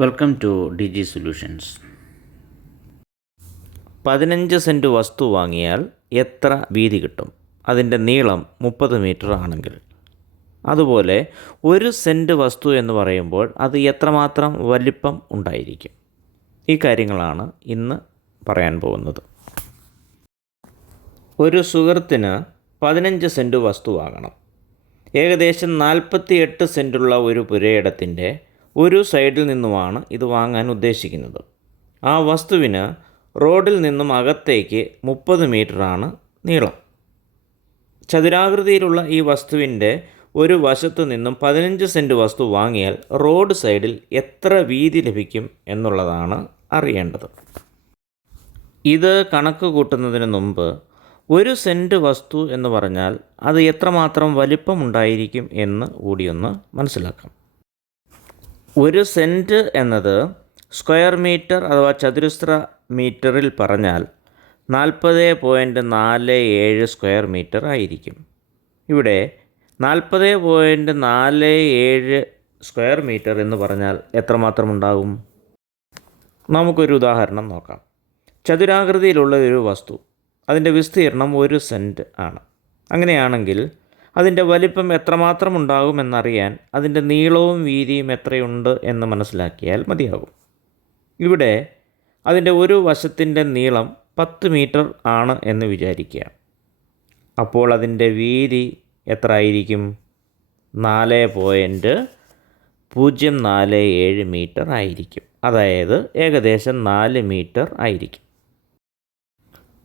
Welcome to DG solutions. 15 cent വസ്തു വാങ്ങിയാൽ എത്ര വീതി കിട്ടും? അതിൻ്റെ നീളം 30 മീറ്റർ ആണെങ്കിൽ. അതുപോലെ 1 സെൻറ്റ് വസ്തു എന്ന് പറയുമ്പോൾ അത് എത്രമാത്രം വലിപ്പം ഉണ്ടായിരിക്കും? ഈ കാര്യങ്ങളാണ് ഇന്ന് പറയാൻ പോകുന്നത്. ഒരു സുഹൃത്തിന് 15 സെൻറ്റ് വസ്തു വാങ്ങണം. ഏകദേശം 48 സെൻറ്റുള്ള ഒരു പുരയിടത്തിൻ്റെ ഒരു സൈഡിൽ നിന്നുമാണ് ഇത് വാങ്ങാൻ ഉദ്ദേശിക്കുന്നത്. ആ വസ്തുവിന് റോഡിൽ നിന്നും അകത്തേക്ക് 30 മീറ്ററാണ് നീളം. ചതുരാകൃതിയിലുള്ള ഈ വസ്തുവിൻ്റെ ഒരു വശത്തു നിന്നും 15 സെൻറ്റ് വസ്തു വാങ്ങിയാൽ റോഡ് സൈഡിൽ എത്ര വീതി ലഭിക്കും എന്നുള്ളതാണ് അറിയേണ്ടത്. ഇത് കണക്ക് കൂട്ടുന്നതിന് മുമ്പ് 1 സെൻറ്റ് വസ്തു എന്ന് പറഞ്ഞാൽ അത് എത്രമാത്രം വലിപ്പമുണ്ടായിരിക്കും എന്ന് കൂടിയൊന്ന് മനസ്സിലാക്കാം. 1 സെൻറ്റ് എന്നത് സ്ക്വയർ മീറ്റർ അഥവാ ചതുരശ്ര മീറ്ററിൽ പറഞ്ഞാൽ 40.47 സ്ക്വയർ മീറ്റർ ആയിരിക്കും. ഇവിടെ 40.47 സ്ക്വയർ മീറ്റർ എന്ന് പറഞ്ഞാൽ എത്രമാത്രം ഉണ്ടാകും? നമുക്കൊരു ഉദാഹരണം നോക്കാം. ചതുരാകൃതിയിലുള്ള ഒരു വസ്തു, അതിൻ്റെ വിസ്തീർണം 1 സെൻറ്റ് ആണ്. അങ്ങനെയാണെങ്കിൽ അതിൻ്റെ വലിപ്പം എത്രമാത്രം ഉണ്ടാകുമെന്നറിയാൻ അതിൻ്റെ നീളവും വീതിയും എത്രയുണ്ട് എന്ന് മനസ്സിലാക്കിയാൽ മതിയാകും. ഇവിടെ അതിൻ്റെ ഒരു വശത്തിൻ്റെ നീളം 10 മീറ്റർ ആണ് എന്ന് വിചാരിക്കുക. അപ്പോൾ അതിൻ്റെ വീതി എത്ര ആയിരിക്കും? 4.047 മീറ്റർ ആയിരിക്കും. അതായത് ഏകദേശം 4 മീറ്റർ ആയിരിക്കും.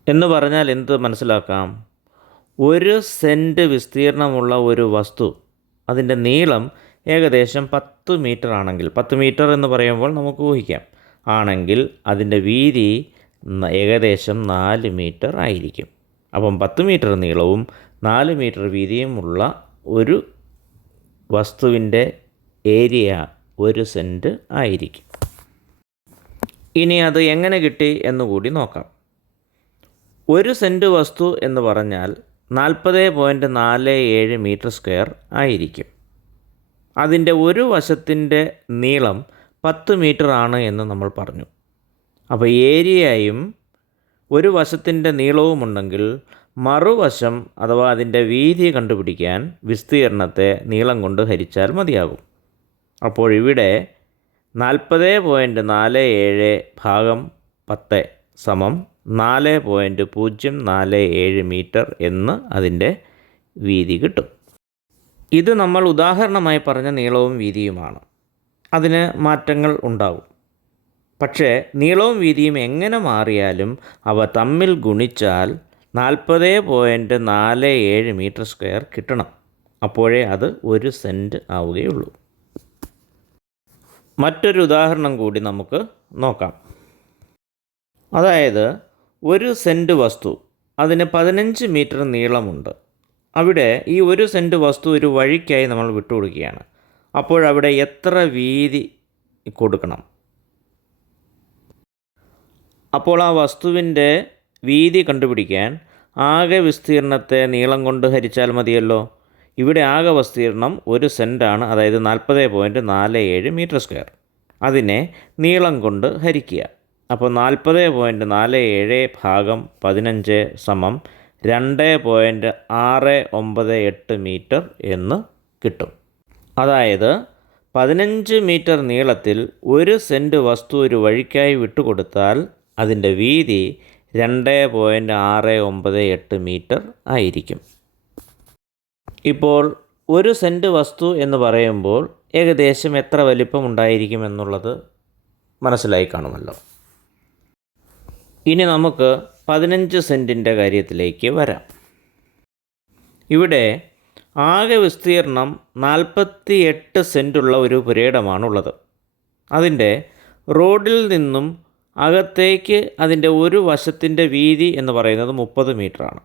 എന്ന് പറഞ്ഞാൽ എന്ത് മനസ്സിലാക്കാം? 1 സെൻറ്റ് വിസ്തീർണമുള്ള ഒരു വസ്തു, അതിൻ്റെ നീളം ഏകദേശം 10 മീറ്റർ ആണെങ്കിൽ, 10 മീറ്റർ എന്ന് പറയുമ്പോൾ നമുക്ക് ഊഹിക്കാം, ആണെങ്കിൽ അതിൻ്റെ വീതി ഏകദേശം 4 മീറ്റർ ആയിരിക്കും. അപ്പം 10 മീറ്റർ നീളവും 4 മീറ്റർ വീതിയുമുള്ള ഒരു വസ്തുവിൻ്റെ ഏരിയ 1 സെൻറ്റ് ആയിരിക്കും. ഇനി അത് എങ്ങനെ കിട്ടി എന്നുകൂടി നോക്കാം. 1 സെൻറ്റ് വസ്തു എന്ന് പറഞ്ഞാൽ 40.47 മീറ്റർ സ്ക്വയർ ആയിരിക്കും. അതിൻ്റെ ഒരു വശത്തിൻ്റെ നീളം 10 മീറ്റർ ആണ് എന്ന് നമ്മൾ പറഞ്ഞു. അപ്പോൾ ഏരിയയും ഒരു വശത്തിൻ്റെ നീളവുമുണ്ടെങ്കിൽ മറുവശം അഥവാ അതിൻ്റെ വീതി കണ്ടുപിടിക്കാൻ വിസ്തീർണത്തെ നീളം കൊണ്ട് ഹരിച്ചാൽ മതിയാകും. അപ്പോൾ ഇവിടെ 40.47 ഭാഗം 10 സമം 4.047 മീറ്റർ എന്ന് അതിൻ്റെ വീതി കിട്ടും. ഇത് നമ്മൾ ഉദാഹരണമായി പറഞ്ഞ നീളവും വീതിയുമാണ്. അതിന് മാറ്റങ്ങൾ ഉണ്ടാകും. പക്ഷേ നീളവും വീതിയും എങ്ങനെ മാറിയാലും അവ തമ്മിൽ ഗുണിച്ചാൽ 40.47 മീറ്റർ സ്ക്വയർ കിട്ടണം. അപ്പോഴേ അത് 1 സെൻറ്റ് ആവുകയുള്ളൂ. മറ്റൊരു ഉദാഹരണം കൂടി നമുക്ക് നോക്കാം. അതായത് 1 സെൻറ്റ് വസ്തു, അതിന് 15 മീറ്റർ നീളമുണ്ട്. അവിടെ ഈ 1 സെൻറ്റ് വസ്തു ഒരു വഴിക്കായി നമ്മൾ വിട്ടുകൊടുക്കുകയാണ്. അപ്പോഴവിടെ എത്ര വീതി കൊടുക്കണം? അപ്പോൾ ആ വസ്തുവിൻ്റെ വീതി കണ്ടുപിടിക്കാൻ ആകെ വിസ്തീർണത്തെ നീളം കൊണ്ട് ഹരിച്ചാൽ മതിയല്ലോ. ഇവിടെ ആകെ വിസ്തീർണം 1 സെൻറ്റാണ്, അതായത് 40.47 മീറ്റർ സ്ക്വയർ. അതിനെ നീളം കൊണ്ട് ഹരിക്കുക. അപ്പോൾ 40.47 ഭാഗം 15 സമം 2.698 മീറ്റർ എന്ന് കിട്ടും. അതായത് 15 മീറ്റർ നീളത്തിൽ 1 സെൻറ്റ് വസ്തു ഒരു വഴിക്കായി വിട്ടുകൊടുത്താൽ അതിൻ്റെ വീതി 2.698 മീറ്റർ ആയിരിക്കും. ഇപ്പോൾ 1 സെൻറ്റ് വസ്തു എന്ന് പറയുമ്പോൾ ഏകദേശം എത്ര വലിപ്പം ഉണ്ടായിരിക്കും എന്നുള്ളത് മനസ്സിലായി കാണുമല്ലോ. ഇനി നമുക്ക് 15 സെൻറ്റിൻ്റെ കാര്യത്തിലേക്ക് വരാം. ഇവിടെ ആകെ വിസ്തീർണം 48 സെൻറ്റുള്ള ഒരു പുരയിടമാണുള്ളത്. അതിൻ്റെ റോഡിൽ നിന്നും അകത്തേക്ക് അതിൻ്റെ ഒരു വശത്തിൻ്റെ വീതി എന്ന് പറയുന്നത് 30 മീറ്ററാണ്.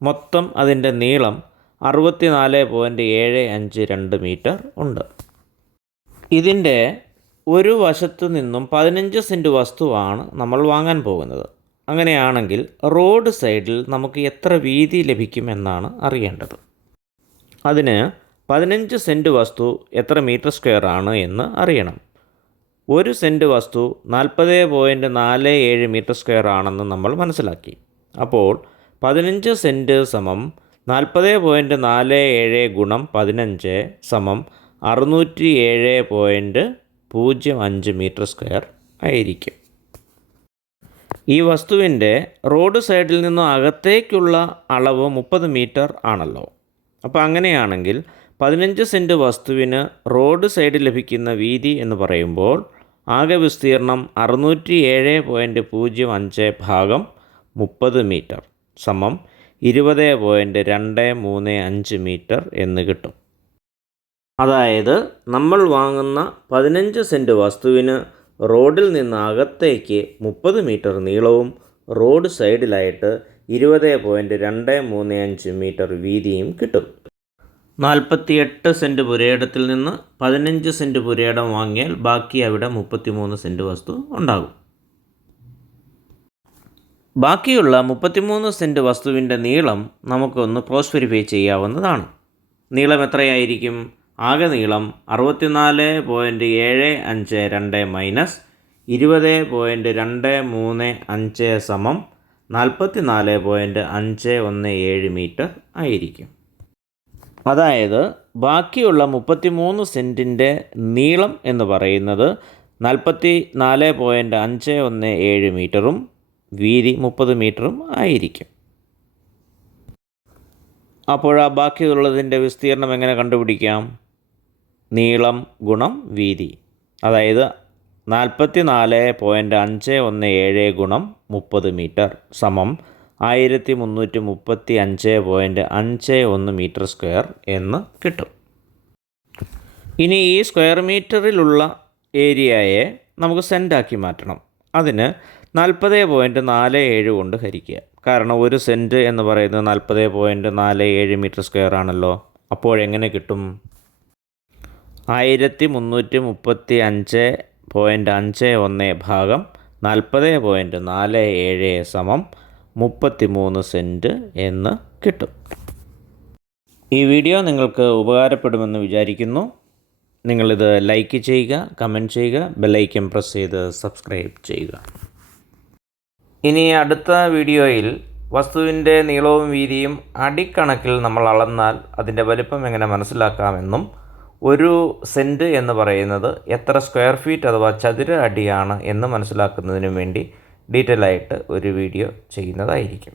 മൊത്തം അതിൻ്റെ നീളം 64.752 മീറ്റർ ഉണ്ട്. ഇതിൻ്റെ ഒരു വശത്തു നിന്നും 15 സെൻറ്റ് വസ്തുവാണ് നമ്മൾ വാങ്ങാൻ പോകുന്നത്. അങ്ങനെയാണെങ്കിൽ റോഡ് സൈഡിൽ നമുക്ക് എത്ര വീതി ലഭിക്കുമെന്നാണ് അറിയേണ്ടത്. അതിന് 15 സെൻറ്റ് വസ്തു എത്ര മീറ്റർ സ്ക്വയർ ആണ് എന്ന് അറിയണം. ഒരു സെൻറ്റ് വസ്തു 40.47 മീറ്റർ സ്ക്വയർ ആണെന്ന് നമ്മൾ മനസ്സിലാക്കി. അപ്പോൾ 15 സെൻറ്റ് സമം 40.47 ഗുണം 15 സമം 607.05 മീറ്റർ സ്ക്വയർ ആയിരിക്കും. ഈ വസ്തുവിൻ്റെ റോഡ് സൈഡിൽ നിന്നും അകത്തേക്കുള്ള അളവ് 30 മീറ്റർ ആണല്ലോ. അപ്പോൾ അങ്ങനെയാണെങ്കിൽ 15 സെൻറ്റ് വസ്തുവിന് റോഡ് സൈഡിൽ ലഭിക്കുന്ന വീതി എന്ന് പറയുമ്പോൾ ആകെ വിസ്തീർണം 607.05 ഭാഗം 30 മീറ്റർ സമം 20.235 മീറ്റർ എന്ന് കിട്ടും. അതായത് നമ്മൾ വാങ്ങുന്ന 15 സെൻറ്റ് വസ്തുവിന് റോഡിൽ നിന്ന് അകത്തേക്ക് 30 മീറ്റർ നീളവും റോഡ് സൈഡിലായിട്ട് 20.235 മീറ്റർ വീതിയും കിട്ടും. 48 സെൻറ്റ് പുരയിടത്തിൽ നിന്ന് 15 സെൻറ്റ് പുരയിടം വാങ്ങിയാൽ ബാക്കി അവിടെ 33 സെൻറ്റ് വസ്തു ഉണ്ടാകും. ബാക്കിയുള്ള 33 സെൻറ്റ് വസ്തുവിൻ്റെ നീളം നമുക്കൊന്ന് ക്രോസ് വെരിഫൈ ചെയ്യാവുന്നതാണ്. നീളം എത്രയായിരിക്കും? ആകെ നീളം 64.752 മൈനസ് 20.235 സമം 44.517 മീറ്റർ ആയിരിക്കും. അതായത് ബാക്കിയുള്ള 33 സെൻറ്റിൻ്റെ നീളം എന്ന് പറയുന്നത് 44.517 മീറ്ററും വീതി 30 മീറ്ററും ആയിരിക്കും. അപ്പോൾ ആ ബാക്കിയുള്ളതിൻ്റെ വിസ്തീർണം എങ്ങനെ കണ്ടുപിടിക്കാം? നീളം ഗുണം വീതി, അതായത് 44.517 ഗുണം 30 മീറ്റർ സമം 1335.51 മീറ്റർ സ്ക്വയർ എന്ന് കിട്ടും. ഇനി ഈ സ്ക്വയർ മീറ്ററിലുള്ള ഏരിയയെ നമുക്ക് സെൻറ്റാക്കി മാറ്റണം. അതിന് 40.47 കൊണ്ട് ഹരിക്കുക. കാരണം ഒരു സെൻറ്റ് എന്ന് പറയുന്നത് 40.47 മീറ്റർ സ്ക്വയർ ആണല്ലോ. അപ്പോഴെങ്ങനെ കിട്ടും? 1335.51 ഭാഗം 40.47 സമം 33 സെൻറ്റ് എന്ന് കിട്ടും. ഈ വീഡിയോ നിങ്ങൾക്ക് ഉപകാരപ്പെടുമെന്ന് വിചാരിക്കുന്നു. നിങ്ങളിത് ലൈക്ക് ചെയ്യുക, കമൻറ്റ് ചെയ്യുക, ബെല്ലൈക്കൺ പ്രസ് ചെയ്ത് സബ്സ്ക്രൈബ് ചെയ്യുക. ഇനി അടുത്ത വീഡിയോയിൽ വസ്തുവിൻ്റെ നീളവും വീതിയും അടിക്കണക്കിൽ നമ്മൾ അളന്നാൽ അതിൻ്റെ വലിപ്പം എങ്ങനെ മനസ്സിലാക്കാമെന്നും ഒരു സെൻറ്റ് എന്ന് പറയുന്നത് എത്ര സ്ക്വയർ ഫീറ്റ് അഥവാ ചതുര അടിയാണ് എന്ന് മനസ്സിലാക്കുന്നതിനും വേണ്ടി ഡീറ്റെയിൽ ആയിട്ട് ഒരു വീഡിയോ ചെയ്യുന്നതായിരിക്കും.